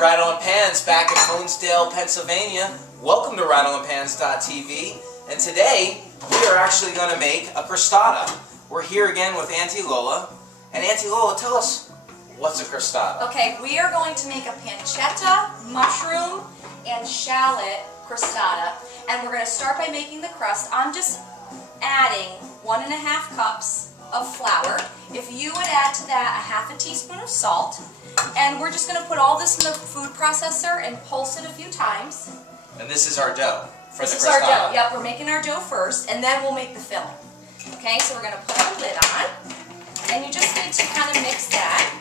RattlinPans back in Honesdale, Pennsylvania. Welcome to RattlinPans.tv, and today we are actually going to make a crostata. We're here again with Auntie Lola, and Auntie Lola, tell us, what's a crostata? Okay, we are going to make a pancetta, mushroom, and shallot crostata, and we're going to start by making the crust. I'm just adding 1½ cups of flour. If you would add to that a ½ teaspoon of salt, and we're just going to put all this in the food processor and pulse it a few times. And this is our dough for the crostata. This is our dough. Yep, we're making our dough first, and then we'll make the filling. Okay, so we're going to put our lid on, and you just need to kind of mix that.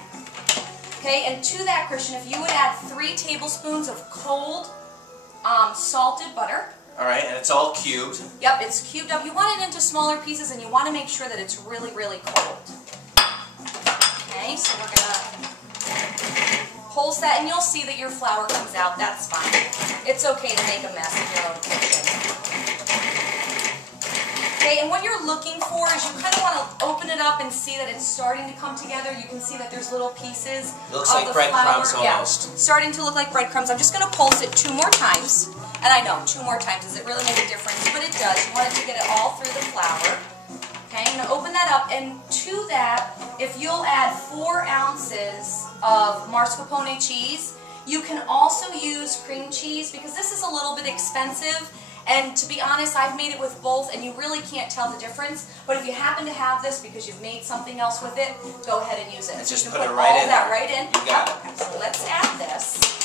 Okay, and to that, Christian, if you would add 3 tablespoons of cold salted butter. All right, and it's all cubed. Yep, it's cubed up. You want it into smaller pieces, and you want to make sure that it's really, really cold. Okay, so we're going to pulse that, and you'll see that your flour comes out. That's fine. It's okay to make a mess in your own kitchen. Okay, and what you're looking for is you kind of want to open it up and see that it's starting to come together. You can see that there's little pieces It looks like breadcrumbs almost. Yeah, starting to look like breadcrumbs. I'm just going to pulse it 2 more times. And I know, 2 more times, does it really make a difference? But it does. You want it to get it all through the flour. Okay, I'm going to open that up, and to that, if you'll add 4 ounces of mascarpone cheese, you can also use cream cheese because this is a little bit expensive. And to be honest, I've made it with both, and you really can't tell the difference. But if you happen to have this because you've made something else with it, go ahead and use it. And so just you put can it right all in that there. right in. You got it. Okay, so let's add this.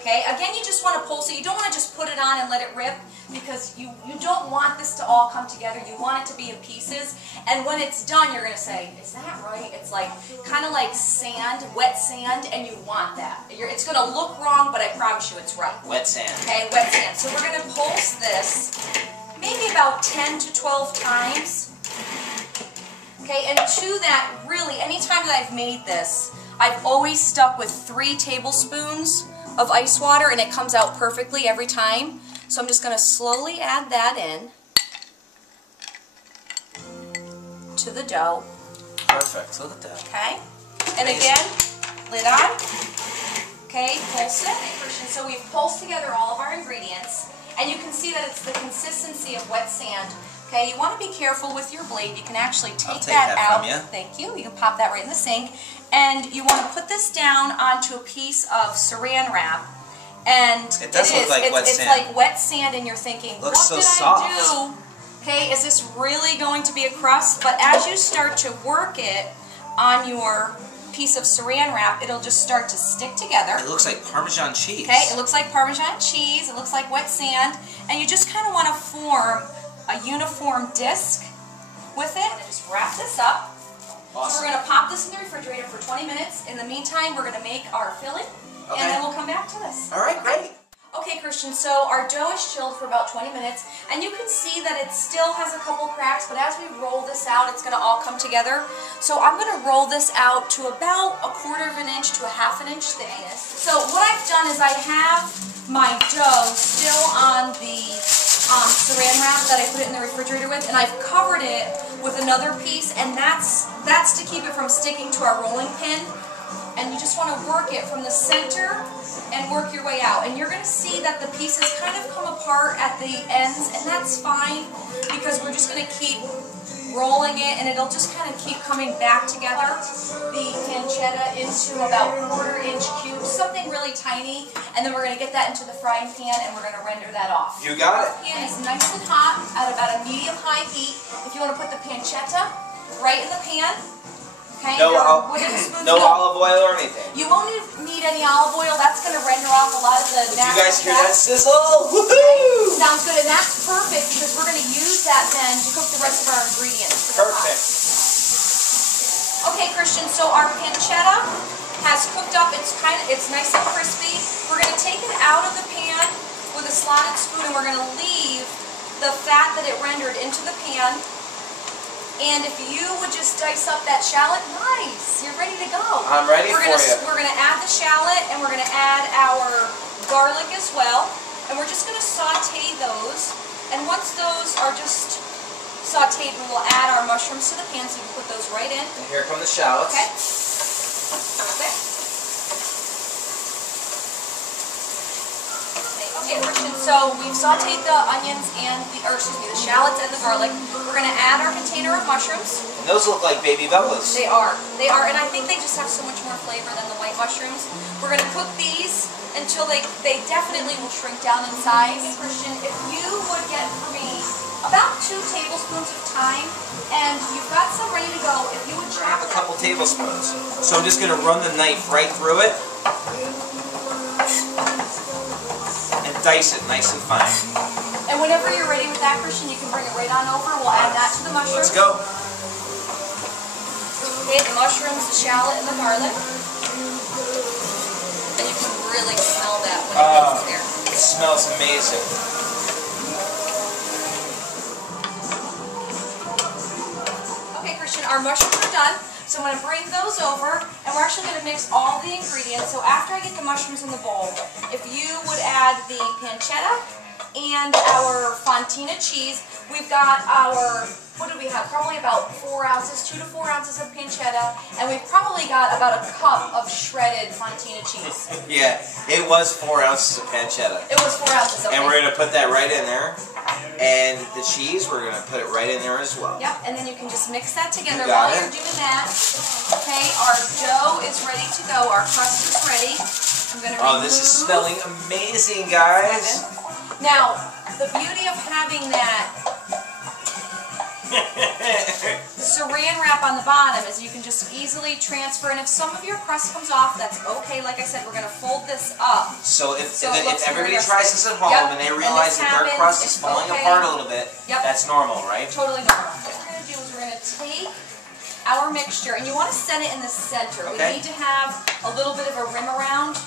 Okay, again, you just want to pulse it. You don't want to just put it on and let it rip because you don't want this to all come together. You want it to be in pieces. And when it's done, you're going to say, is that right? It's like kind of like sand, wet sand, and you want that. It's going to look wrong, but I promise you it's right. Wet sand. Okay, wet sand. So we're going to pulse this maybe about 10 to 12 times. Okay, and to that, really, anytime that I've made this, I've always stuck with 3 tablespoons of ice water, and it comes out perfectly every time. So I'm just going to slowly add that in to the dough. Perfect. Look at that. Okay, and again, lid on. Okay, pulse it. Christian, so we've pulsed together all of our ingredients, and you can see that it's the consistency of wet sand. Okay, you want to be careful with your blade. You can actually take that out. From you. Thank you. You can pop that right in the sink. And you want to put this down onto a piece of saran wrap. And it does look like wet sand. It's like wet sand, and you're thinking, what so did soft. I do? Okay, is this really going to be a crust? But as you start to work it on your piece of saran wrap, it'll just start to stick together. It looks like Parmesan cheese. Okay, it looks like Parmesan cheese. It looks like wet sand. And you just kind of want to form a uniform disc with it. And just wrap this up. Awesome. So we're going to pop this in the refrigerator for 20 minutes. In the meantime, we're going to make our filling, and then we'll come back to this. All right, great. Okay, Christian, so our dough is chilled for about 20 minutes, and you can see that it still has a couple cracks, but as we roll this out, it's going to all come together. So I'm going to roll this out to about 1/4 inch to a 1/2 inch thickness. So what I've done is I have my dough still on the saran wrap that I put it in the refrigerator with, and I've covered it with another piece, and that's to keep it from sticking to our rolling pin. And you just want to work it from the center and work your way out. And you're going to see that the pieces kind of come apart at the ends, and that's fine because we're just going to keep rolling it, and it'll just kind of keep coming back together, the pancetta, into about 1/4 inch cubes, something really tiny, and then we're going to get that into the frying pan, and we're going to render that off. You got it. The pan is nice and hot at about a medium-high heat. If you want to put the pancetta right in the pan, okay, no olive oil or anything. You won't need any olive oil. That's going to render off a lot of the natural You guys hear that fats. sizzle? Woohoo! Sounds good, and that's perfect because we're going to use that then to cook the rest of our ingredients. Perfect. Okay, Christian, so our pancetta has cooked up. It's nice and crispy. We're going to take it out of the pan with a slotted spoon, and we're going to leave the fat that it rendered into the pan. And if you would just dice up that shallot, nice, you're ready to go. I'm ready for you. We're going to add the shallot, and we're going to add our garlic as well. And we're just going to saute those. And once those are just sauteed, we will add our mushrooms to the pan, so you can put those right in. And here come the shallots. Okay. Perfect. Okay, Christian, so we've sauteed the onions and the shallots and the garlic. We're going to add our container of mushrooms. And those look like baby bellas. They are, and I think they just have so much more flavor than the white mushrooms. We're going to cook these until they definitely will shrink down in size. Christian, if you would get for me about 2 tablespoons of thyme, and you've got some ready to go, if you would chop a couple tablespoons. So I'm just going to run the knife right through it and dice it nice and fine. And whenever you're ready with that, Christian, you can bring it right on over. We'll add that to the mushrooms. Let's go. Okay, the mushrooms, the shallot, and the garlic. And you can really smell that when it gets in there. It smells amazing. Okay, Christian, our mushrooms are done. So I'm going to bring those over, and we're actually going to mix all the ingredients. So after I get the mushrooms in the bowl, if you would add the pancetta and our fontina cheese, we've got our, what do we have? Probably about 4 ounces, 2 to 4 ounces of pancetta, and we've probably got about a cup of shredded fontina cheese. Yeah, it was 4 ounces of pancetta. It was 4 ounces, okay. And we're going to put that right in there. And the cheese, we're going to put it right in there as well. Yep, and then you can just mix that together Got while it. you're doing that. Okay, our dough is ready to go. Our crust is ready. I'm going to this is smelling amazing, guys. Now, the beauty of having that saran wrap on the bottom is you can just easily transfer, and if some of your crust comes off, that's okay. Like I said, we're going to fold this up. So if everybody tries this at home and they realize that their crust is falling apart a little bit, that's normal, right? Totally normal. What we're going to do is we're going to take our mixture, and you want to set it in the center. We need to have a little bit of a rim around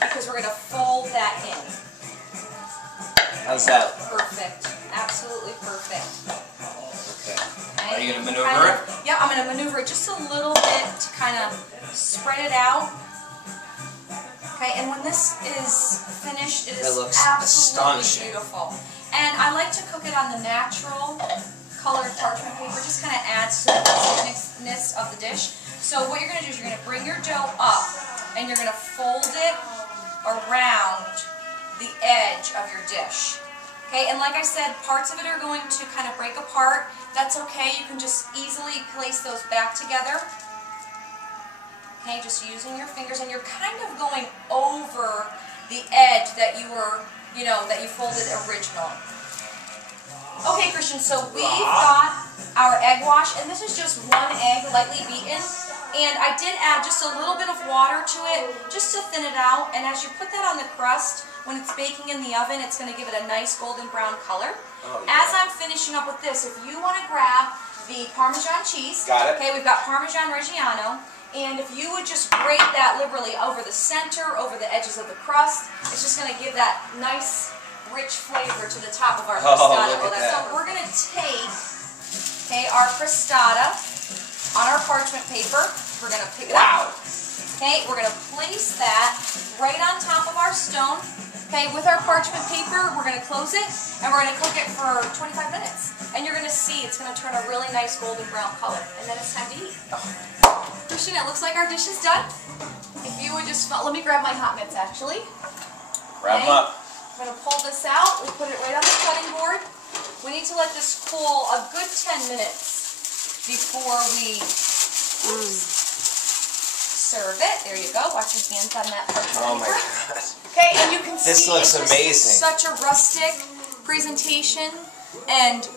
because we're going to fold that in. How's that? Perfect. Absolutely perfect. Okay. Are you going to maneuver it? Yeah, I'm going to maneuver it just a little bit to kind of spread it out. Okay, and when this is finished, it looks absolutely beautiful. And I like to cook it on the natural colored parchment paper. Just kind of adds to the rusticness of the dish. So what you're going to do is you're going to bring your dough up, and you're going to fold it around the edge of your dish. Okay, and like I said, parts of it are going to kind of break apart. That's okay, you can just easily place those back together. Okay, just using your fingers, and you're kind of going over the edge that you were, that you folded originally. Okay, Christian, so we've got our egg wash, and this is just 1 egg lightly beaten. And I did add just a little bit of water to it, just to thin it out. And as you put that on the crust, when it's baking in the oven, it's going to give it a nice golden brown color. As I'm finishing up with this, if you want to grab the Parmesan cheese, okay, we've got Parmesan Reggiano, and if you would just grate that liberally over the center, over the edges of the crust, it's just going to give that nice, rich flavor to the top of our crostata. So we're going to take, our crostata on our parchment paper. We're going to pick it up. Okay, we're going to place that right on top of our stone. Okay, with our parchment paper, we're going to close it, and we're going to cook it for 25 minutes. And you're going to see it's going to turn a really nice golden brown color. And then it's time to eat. Christian, it looks like our dish is done. If you would just, let me grab my hot mitts actually. Grab them up. I'm going to pull this out. We put it right on the cutting board. We need to let this cool a good 10 minutes before we serve it. There you go. Watch your hands on that parchment paper. Oh my God. Okay, and you can see this looks amazing. Such a rustic presentation, and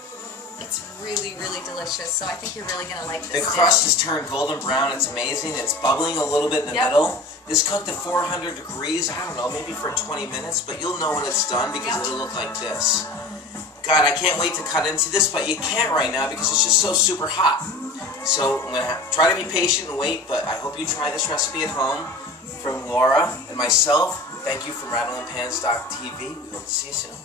it's really, really delicious. So I think you're really going to like this. The crust is turned golden brown. It's amazing. It's bubbling a little bit in the middle. This cooked at 400 degrees. I don't know, maybe for 20 minutes, but you'll know when it's done because it'll look like this. God, I can't wait to cut into this, but you can't right now because it's just so super hot. So I'm going to try to be patient and wait, but I hope you try this recipe at home. From Laura and myself, thank you from RattlinPans.tv. We hope to see you soon.